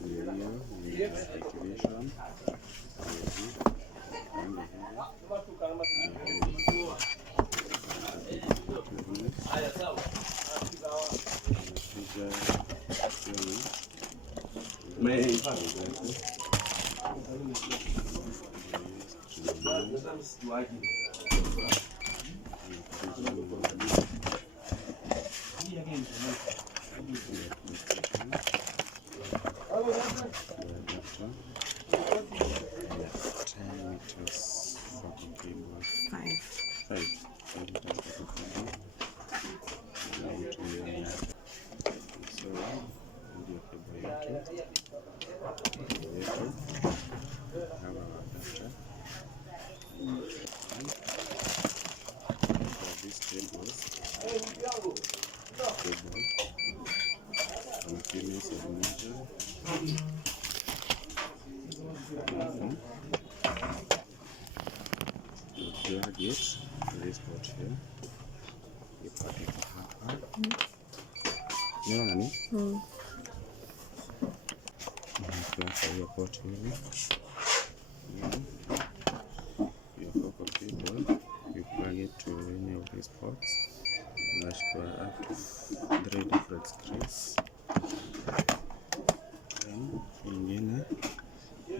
ndio hiyo ni Hikvision. Plug it to this port here. You plug it hapa. Unaona nini? Plug hiyo port hivi. Your focal cable, you plug it to any of these ports. Unachukua up to 3 different screws. Then ingine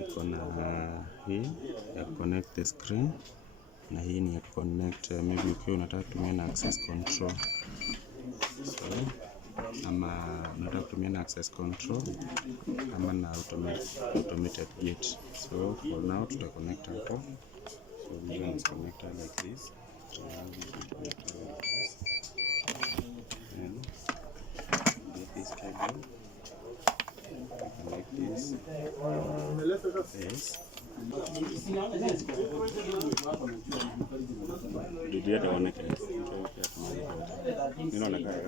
iko na hii ya connect the screen. Na hii ni ya connect maybe ukiwa unataka kutumia na access control. So ama unataka kutumia na access control ama na automated gate. So for now tuta connect hapo. So this one is connected like this. So now this is connected like this. Then get this cable. Connect this. Yes. Did you want to connect? You know, like that.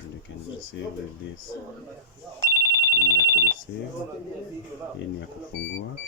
And you can receive like this. Hii ni ya kureceive, hii ni ya kufungua.